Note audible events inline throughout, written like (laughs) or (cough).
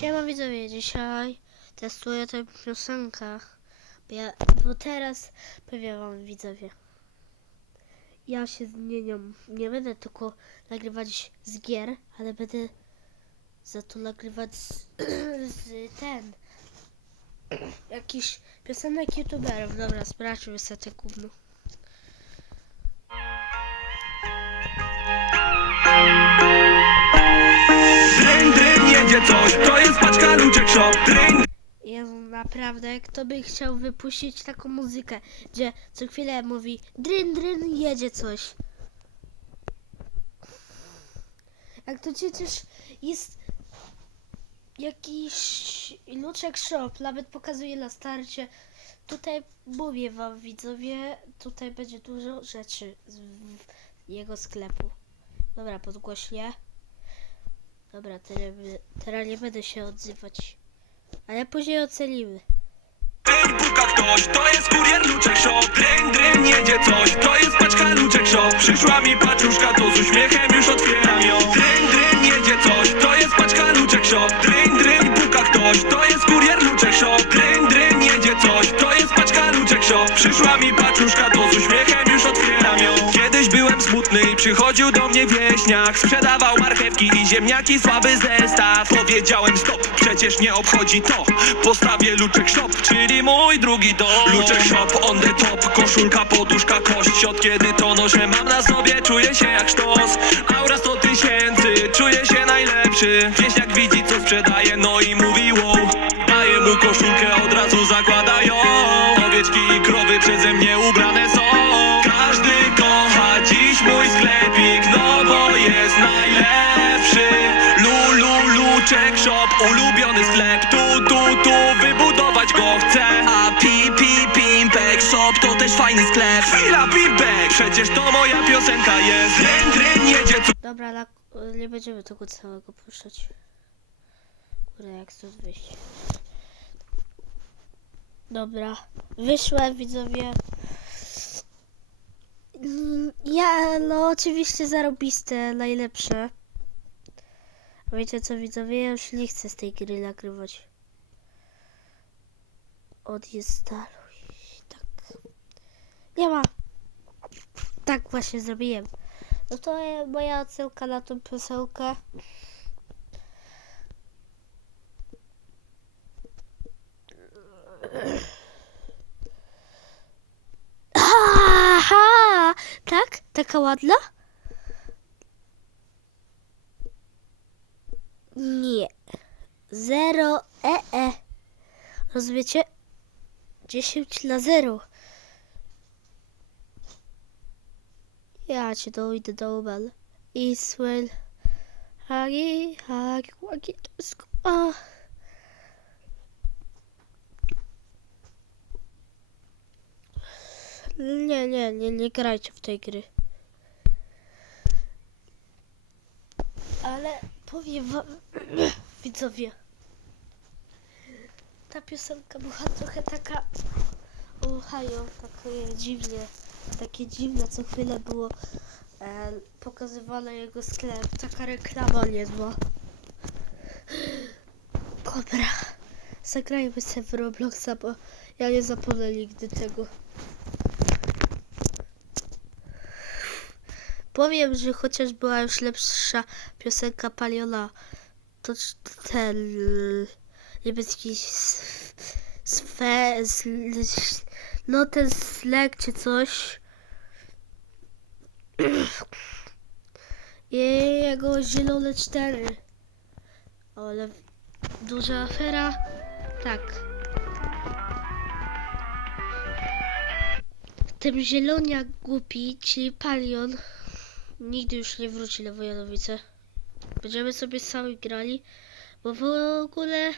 Siema widzowie, dzisiaj testuję tę piosenkę, bo, ja, bo teraz powiem wam widzowie. Ja się zmieniam, nie będę tylko nagrywać z gier, ale będę za to nagrywać z, (clears throat) z ten, jakiś piosenek youtuberów. Dobra, sprawdźmy sobie te gówno. Jezu, naprawdę, kto by chciał wypuścić taką muzykę, gdzie co chwilę mówi dryn, dryn, jedzie coś. Jak to przecież jest jakiś Luczek Shop, nawet pokazuje na starcie. Tutaj mówię wam widzowie, tutaj będzie dużo rzeczy z jego sklepu. Dobra, podgłośnie. Dobra, teraz, teraz nie będę się odzywać. Ale później ocenimy. dryn, puka ktoś, to jest kurier Luczek Shop Dryn, dryn, jedzie coś, to jest paczka Luczek Shop Przyszła mi paczuszka, to z uśmiechem już otwieram ją. Dryn, dryn, jedzie coś, to jest paczka Luczek Shop Dryn, dryn, puka ktoś, to jest kurier Luczek Shop Dryn, dryn, jedzie coś, to jest paczka Luczek Shop Przyszła mi paczuszka, mnie wieśniak. Sprzedawał marchewki i ziemniaki, słaby zestaw. Powiedziałem stop, przecież nie obchodzi to. Postawię Luczek Shop, czyli mój drugi dom. Luczek Shop on the top, koszulka, poduszka, kość. Od kiedy to noszę mam na sobie, czuję się jak sztos. Aura 100 tysięcy, czuję się najlepszy. Wieśniak widzi co sprzedaje, no i mówi wow. Daję mu koszulkę, od razu zakładają Owieczki i krowy przeze mnie ubrane Shop, ulubiony sklep Tu, tu, tu, wybudować go chcę A pi, pi, Pimpek Shop to też fajny sklep Chwila, Pimpek, przecież to moja piosenka jest Dryn, dryn, jedzie co Dobra, na, nie będziemy tego całego puszczać. Kurde, jak stąd wyjść. Dobra, wyszłem widzowie. Ja, no oczywiście zarobiste, najlepsze. A Wiecie co widzowie, ja już nie chcę z tej gry nagrywać. Odinstaluj. Tak. Nie ma. Tak właśnie zrobiłem. No to jest moja ocenka na tą piosenkę. Aha! Tak? Taka ładna? Rozumiecie? 10 na 0. Ja cię dojdę do ubal. Israel. Hagi, hagi, hagi, to. Nie, nie, nie, nie grajcie w tej gry. Ale powiem wam, (clears throat) widzowie, ta piosenka była trochę taka, uchają, takie dziwnie, takie dziwne, co chwilę było e, pokazywane jego sklep, taka reklama niezła. Dobra, zagrajmy sobie w Robloxa, bo ja nie zapomnę nigdy tego. Powiem, że chociaż była już lepsza piosenka Paliona, to ten y, niebieski s- swe, no ten slek czy coś (clears throat) i jego zielone cztery. Ale duża afera, tak. Ten zieloniak głupi, czyli Palion, nigdy już nie wróci na Wojanowice. Będziemy sobie sami grali, bo w ogóle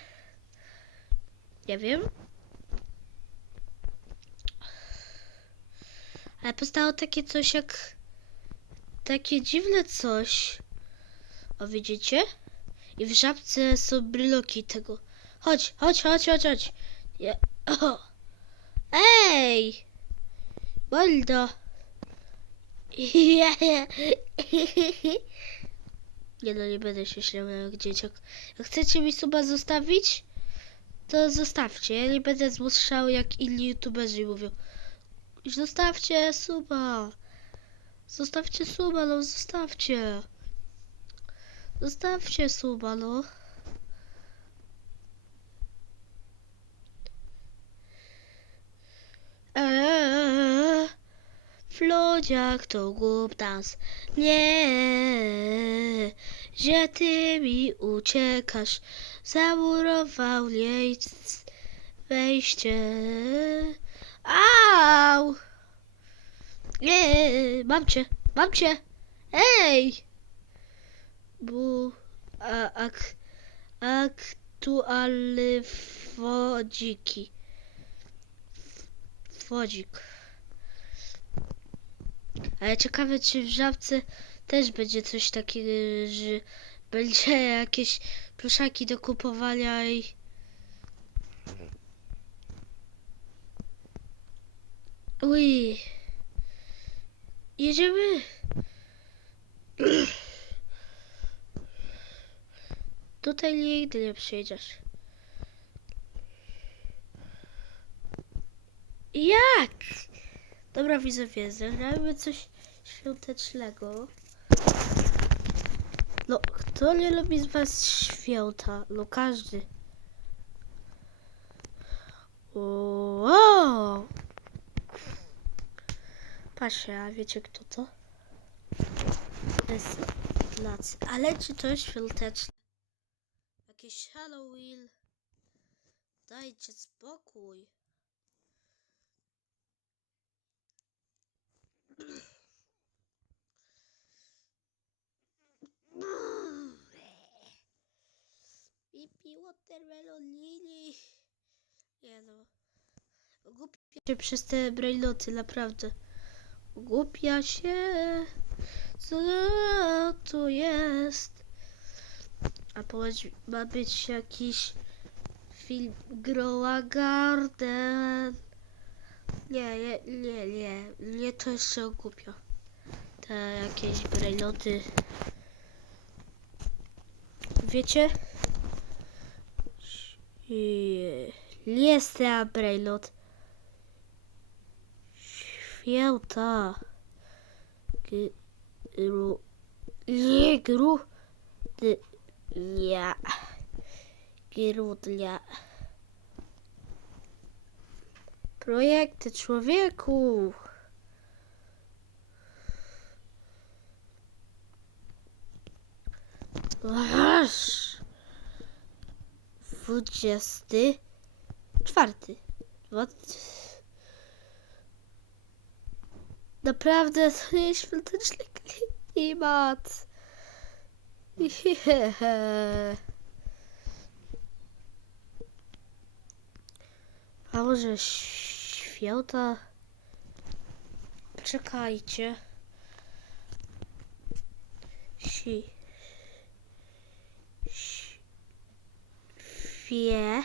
nie wiem. Ale powstało takie coś jak takie dziwne coś. O widzicie? I w żabce są bryloki tego. Chodź, chodź, chodź, chodź, chodź. Je... O. Ej! Boldo! (laughs) Nie no, nie będę się śmiał jak dzieciak. Chcecie mi suba zostawić, to zostawcie. Ja nie będę zmuszał jak inni youtuberzy mówią. Zostawcie suba. Zostawcie suba, no zostawcie. Zostawcie suba, no. Flodziak to głuptas. Nie, że ty mi uciekasz. Zamurował jej wejście. Au! Nie, mam cię, mam cię. Ej! Bu, a, ak, aktualny wodziki. Wodzik. Ale ciekawe, czy w żabce też będzie coś takiego, że będzie jakieś pluszaki do kupowania i... Uj. Jedziemy. (clears throat) Tutaj nigdy nie przyjedziesz. Jak? Dobra, widzowie, zagrajmy coś świątecznego. No, kto nie lubi z was święta? No, każdy. Wow! Patrzcie, a wiecie kto to? To jest plac. Ale czy to jest świąteczne? Jakiś Halloween? Dajcie spokój. Pipi watermelon lili. Nie no. Głupia się przez te brailleroty, naprawdę. Głupia się. Co to jest? A powiedz, ma być jakiś film Growa Garden. Nie, nie, nie, nie, nie to jeszcze głupio. Te jakieś brejloty. Wiecie? I- Jest ten brejlot. Święta. Gru. Nie, gru. Dnia. Grudnia. Projekty człowieku. Aż. Dwudziesty. Czwarty. Naprawdę to jest świąteczny klimat. Hehe. (laughs) A może święta? Czekajcie. Si. Świe.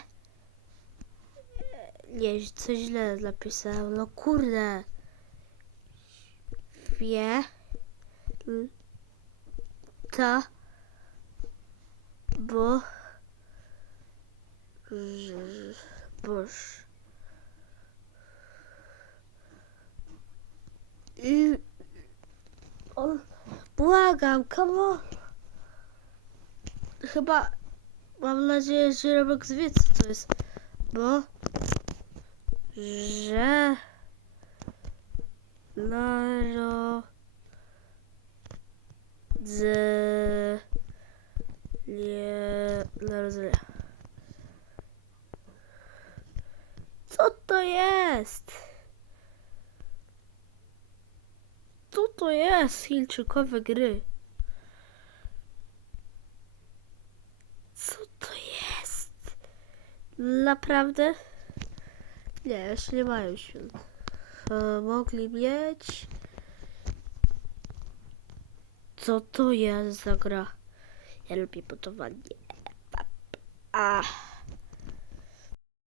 Nie, coś źle napisałem. No kurde. L- Ta. Bo. Boż. I... On... Błagam, come on. Chyba... Mam nadzieję, że Roblox wie, co to jest. Bo... Że... Naro... Z... Nie... Narodzenia. Co to jest? Co to jest? Chińczykowe gry. Co to jest? Naprawdę? Nie, jeszcze nie mają świąt. E, mogli mieć. Co to jest za gra? Ja lubię budowanie. A.